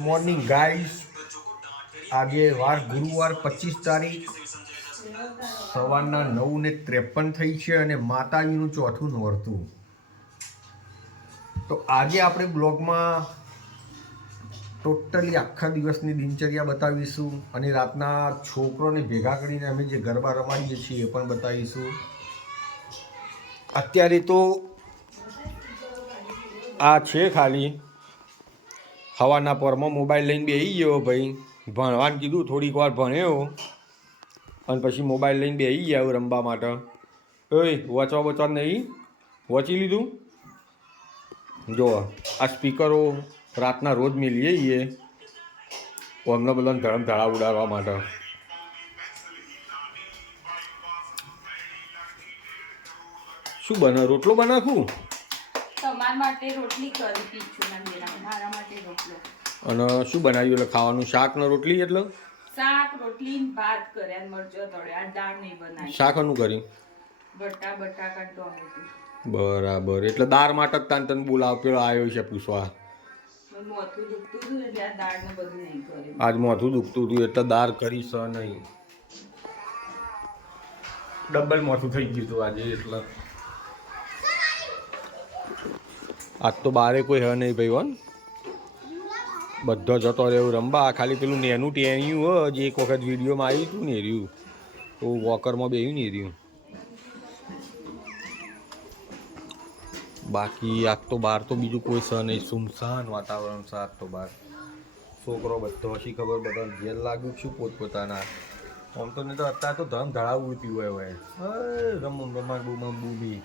Morning guys આજે વાર ગુરુવાર પચીસ તારીખ. સવારના નવ ને ત્રેપન થઈ છે અને માતાજીનું ચોથું નોરતું. તો આજે આપણે બ્લોગમાં ટોટલી આખા દિવસની દિનચર્યા બતાવીશું અને રાતના છોકરોને ભેગા કરીને અમે જે ગરબા રમાડીએ છીએ એ પણ બતાવીશું. અત્યારે તો આ છે ખાલી. હવાના પરમાં મોબાઈલ લઈને બેસી ગયો ભાઈ. ભણવાનું કીધું, થોડીક વાર ભણ્યો. અને પછી મોબાઈલ લઈને બેસી ગયા રમવા માટે. ઓય, વાંચવા વચવા નહીં? વાંચી લીધું? જો, આ સ્પીકરો રાતના રોજ મેલીએ છીએ અમને બધાને ધરમ ધડા ઉડાડવા માટે. શું બને, રોટલો બનાખું? તમારા માટે રોટલી કરી હતી છું મારા માટે રોટલો. અને શું બનાવ્યું? એટલે ખાવાનું શાક ને રોટલી એટલે? શાક રોટલી ભાત કર્યા મરચો તળ્યા દાળ નહીં બનાવી. શાક અનું કર્યું? બટા બટાકા ટોમેટું. બરાબર. એટલે દાળ માટે જ તાન તને બોલાવ પેલો આવ્યો છે પૂછવા. મોથું દુખતું હતું એટલે આ દાળ ને બધું નહીં કર્યું. આજ માથું દુખતું હતું એટલે દાળ કરી સ નહીં. ડબલ માથું થઈ ગયું હતું આજે એટલે આજ તો બારે કોઈ હે નહીં ભાઈ વન બધો જતો રહ્યો રમવા. ખાલી પેલું નેનું ટેણ્યું હ એક વખત વિડીયોમાં આવ્યું હતું ને રહ્યું. તો વોકરમાં બેહ્યું ને રહ્યું. બાકી આજ તો બહાર તો બીજું કોઈ સ નહીં. સુમસાન વાતાવરણ છે આજ તો બહાર છોકરો બધો હશી ખબર બધા જેલ લાગ્યું શું પોતપોતાના. આમ તો નહીં તો અત્યારે તો ધમ ધડાવું પીવું હોય. રમું રમાણ બુમમ બુમી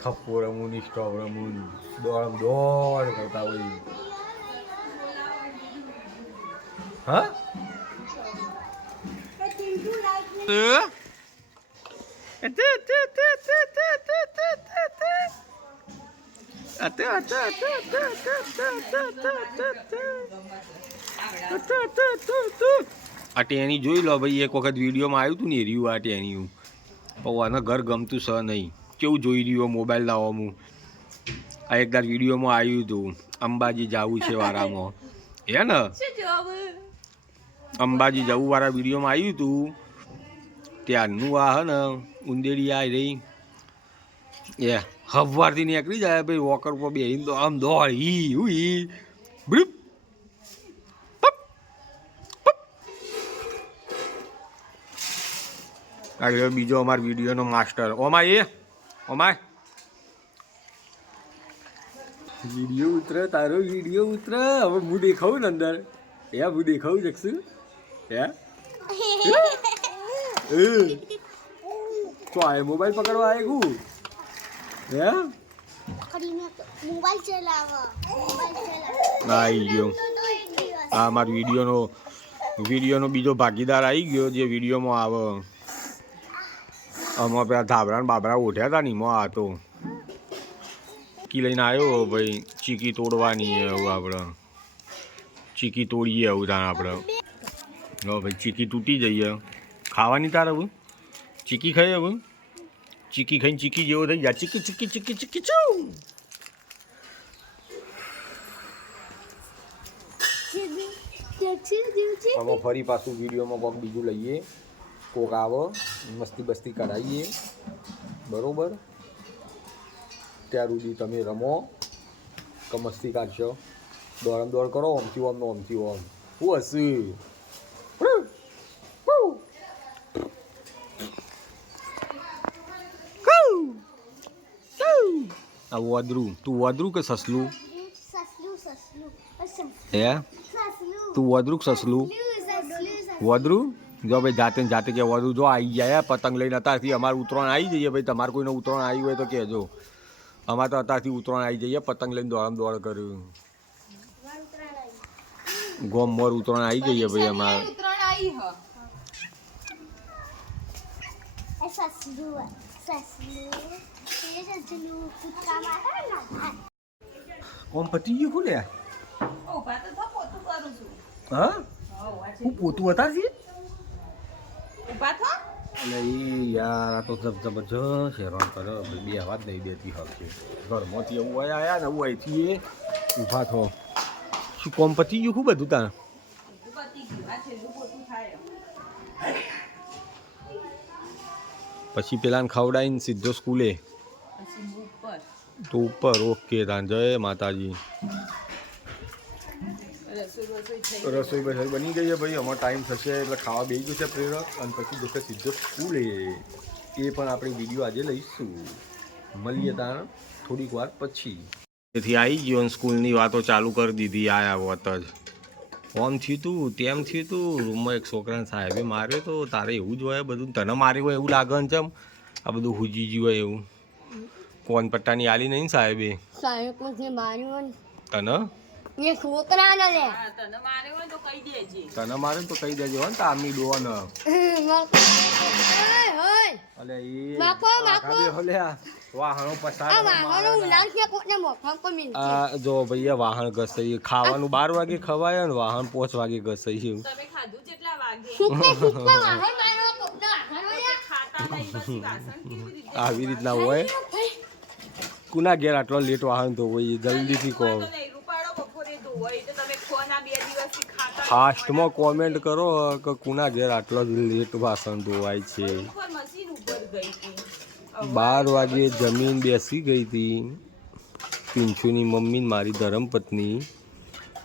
થપ્પો રમું ની સ્ટોપ રમું દોડ દોડ કરતા હોય. હા? આ ટેની જોઈ લો ભાઈ, એક વખત વિડીયોમાં આવ્યું હતું ને રહ્યું આ ટેનિયું પૌવાના ઘર ગમતું સ નહીં. કેવું જોઈ રહ્યું મોબાઈલ લાવવામાં આ એકદાર વિડીયોમાં આવ્યું હતું અંબાજી જવું છે વારામાં. હે ને? અંબાજી જવું વાળા વિડીયોમાં આવ્યું હતું ત્યારનું આ હે ને, ઉંદેડી આ રહી. એ હવારથી નીકળી જાય ભાઈ વોકર પર બેહીને તો આમ દોડ હી હુઈ બ્રુપ. આગળ બીજો અમાર વિડીયોનો માસ્ટર ઓમાં એ ઓમાય વીડિયો ઉતરે તારો વીડિયો ઉતરે. હવે હું દેખાવું ને અંદર. હે હું દેખાવું જકશું હે? એ. તો આ મોબાઈલ પકડવા આવે હું? હે? મોબાઈલ ચલાવો. મોબાઈલ ચલાવો. આવી ગયો. આ મારો વિડીયોનો વિડીયોનો બીજો ભાગીદાર આવી ગયો જે વિડીયોમાં આવે. આમાં પેલા ધાબરા બાબરા ઉઠ્યા હતા ને એમાં તો. ચીકી લઈને આવ્યો ભાઈ? ચીકી તોડવાની એવું હવે આપણે ચીકી તોડીએ આવું તાણ આપણે હવે ભાઈ ચીકી તૂટી જઈએ. ખાવાની તારે હવે? ચીકી ખાઈ હવે? ચીકી ખાઈને ચીકી જેવો થઈ જાય ચીકી ચીકી ચીકી ચીકી ચૂ આમાં ફરી પાછું વિડીયોમાં કોક બીજું લઈએ. કોક આવો. મસ્તી બસ્તી કરાવીએ બરોબર ત્યાર સુધી તમે રમો કે મસ્તી કાઢશો દોડમ દોડ કરો ઓમથી ઓમ ને ઓમથી ઓમ શું હશે આ વદરું તું વદરું કે સસલું સસલું સસલું અસમ હે સસલું તું વદરું કે સસલું સસલું વદરું જો ભાઈ જાતે ને જાતે કે વધુ જો આવી જાય પતંગ લઈને અત્યારથી અમારે ઉત્તરાયણ આવી જઈએ ભાઈ. તમારે કોઈને ઉત્તરાયણ આવી હોય તો કહેજો. અમારે તો અત્યારથી ઉત્તરાયણ આવી જઈએ પતંગ લઈને દોડમ દોડ કર્યું ગોમ મોર ઉત્તરાયણ આવી જઈએ ભાઈ અમારે. ઓમ પતી ગયું ખુલે હા? હું પોતું હતા છે ઊભા થો. એટલે એ યાર આ તો જબ જબરજસ્ત હેરાન કર્યો બે વાત નહીં દેતી છે ઘરમાંથી એવું હોય આયા ને એવું અહીંથી એ ઊભા થો. શું કોમ પતી ગયું ખૂબ બધું તાર પછી પેલાને ખવડાવીને સીધો સ્કૂલે? તો ઉપર ઓકે તાન. જય માતાજી. રસોઈ રસોઈ બસોઈ બની ગઈ છે ભાઈ. અમારો ટાઈમ થશે એટલે ખાવા બેસી ગયું છે પ્રેરક. અને પછી જશે સીધો સ્કૂલે. એ પણ આપણે વીડિયો આજે લઈશું. મળીએ ત્યાં થોડીક વાર પછી. તેથી આવી ગયો અને સ્કૂલની વાતો ચાલુ કરી દીધી. આયા હોત જ ઓમ થયું તું? તેમ થયું તું? રૂમમાં એક છોકરાને સાહેબે માર્યો તો તારે એવું જ હોય બધું. તને માર્યું હોય એવું લાગે ને ચમ? આ બધું હુજી ગયું હોય એવું. કોન પટ્ટાની આલી નહીં સાહેબે? સાહેબ તને? એ છોકરાને લે. તને મારે હોય તો કહી દેજે. તને મારે ને તો કહી દેજે હો ને તારની ડોન અલે ઈ બાપો, બાપો. ઓલે વાહણો પસાર આ વાહનો ઉલાન છે કોને મોખમ કો મિલ આ જો ભઈયા વાહણ ઘસઈ ખાવાનું બાર વાગે ખવાય ને વાહણ 5 વાગે ઘસઈ એવું તમે ખાધું કેટલા વાગે? સુકે સુકે વાહણ મારો કોને આખરો ખાતા નહીં બસ વાસણ કેવી રીતે આવી રીતના હોય? કુના ઘેર આટલો લેટ વાહન તો હોય જલ્દીથી કહો. ફાસ્ટમાં કોમેન્ટ કરો કે કુના ઘેર આટલો લેટ વાસણ ધોવાય છે. બાર વાગે જમીન બેસી ગઈ હતી. પિંછુની મમ્મી મારી ધર્મપત્ની.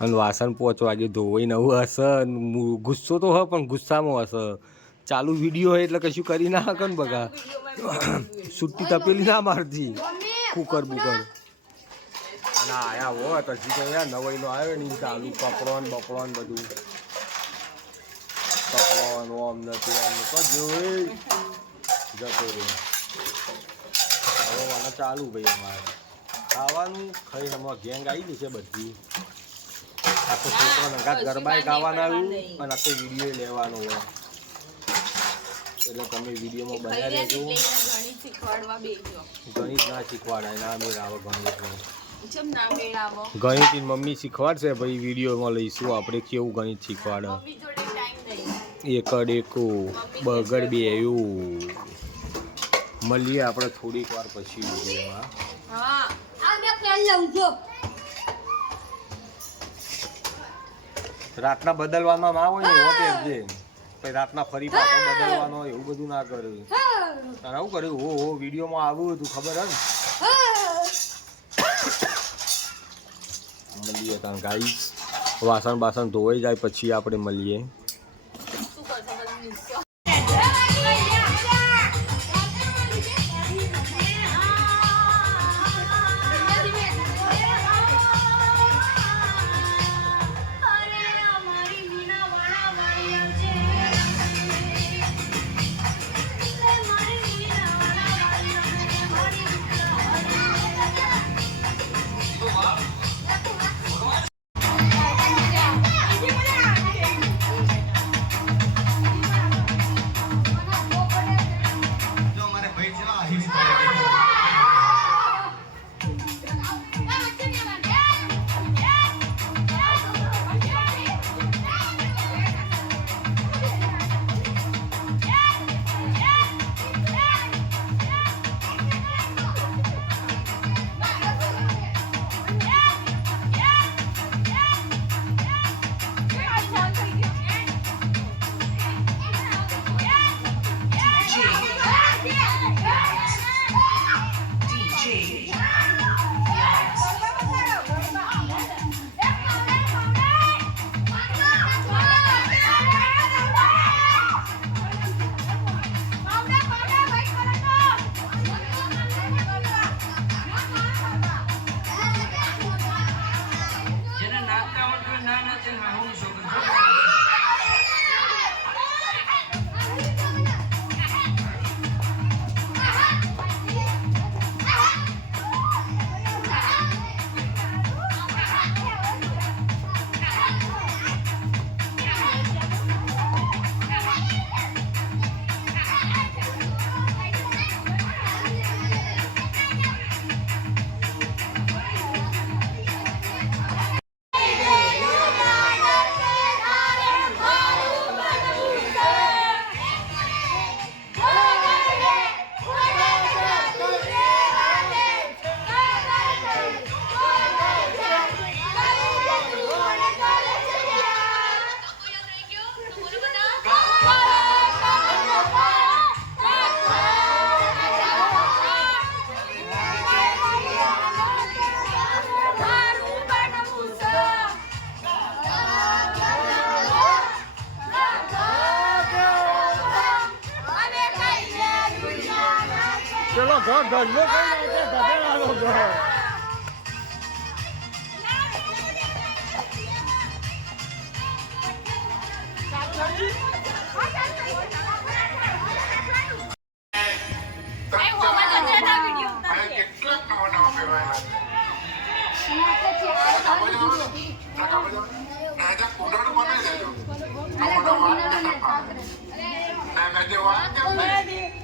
અને વાસણ પાંચ વાગે ધોવાઈ નવું હશે. ગુસ્સો તો હ પણ ગુસ્સામાં હશે. ચાલુ વીડિયો હોય એટલે કશું કરી ના હકે ને બગા સુટ્ટી તપેલી ના મારતી. કુકર બુકર. આયા હોત હજી તો યાર નવાઈનો આવ્યો ને ચાલુ કપડો ને બપડો ને બધું. કપડો ને ઓમ નથી એમ ને તો જોઈ જતો રહ્યો. હવે ચાલુ ભાઈ અમારે. ખાવાનું ખાઈ અમારા ગેંગ આવી ગઈ છે બધી. આખો છોકરો નગાત ગરબાએ ગાવાના આવ્યું અને આખો વીડિયો લેવાનો હોય. એટલે તમે વિડીયોમાં બનાવી દેજો. ગણિત ના શીખવાડાય ના મેળ આવે ગણિત ગણિત મમ્મી શીખવાડશે ભાઈ વિડીયોમાં લઈશું. આપણે કેવું ગણિત શીખવાડે? એકડ એકો બગડ બે એવું મળીએ આપણે થોડીક વાર પછી વિડીયોમાં. રાતના બદલવામાં ના હોય ને એવો પહેરજે પછી રાતના ફરી પાછો બદલવાનો એવું બધું ના કર્યું તારે આવું કર્યું? હો હો વિડીયોમાં આવ્યું હતું ખબર હે. ને મળીએ ગાઈસ. વાસણ બાસણ ધોવાઈ જાય પછી આપણે મળીએ. જો ગલ્લો કઈ નાખે ગધેડાનો જો કોનાડું બનાવી દેજો કોનાડું વાંચે ના મેં જે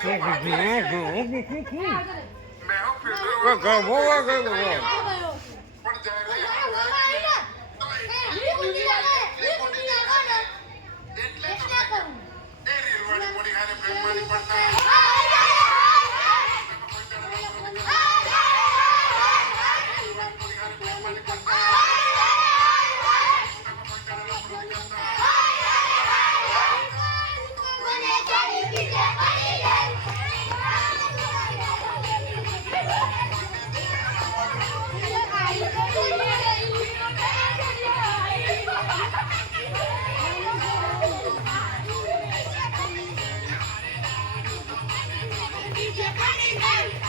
Go, go, go, go, go. Amen.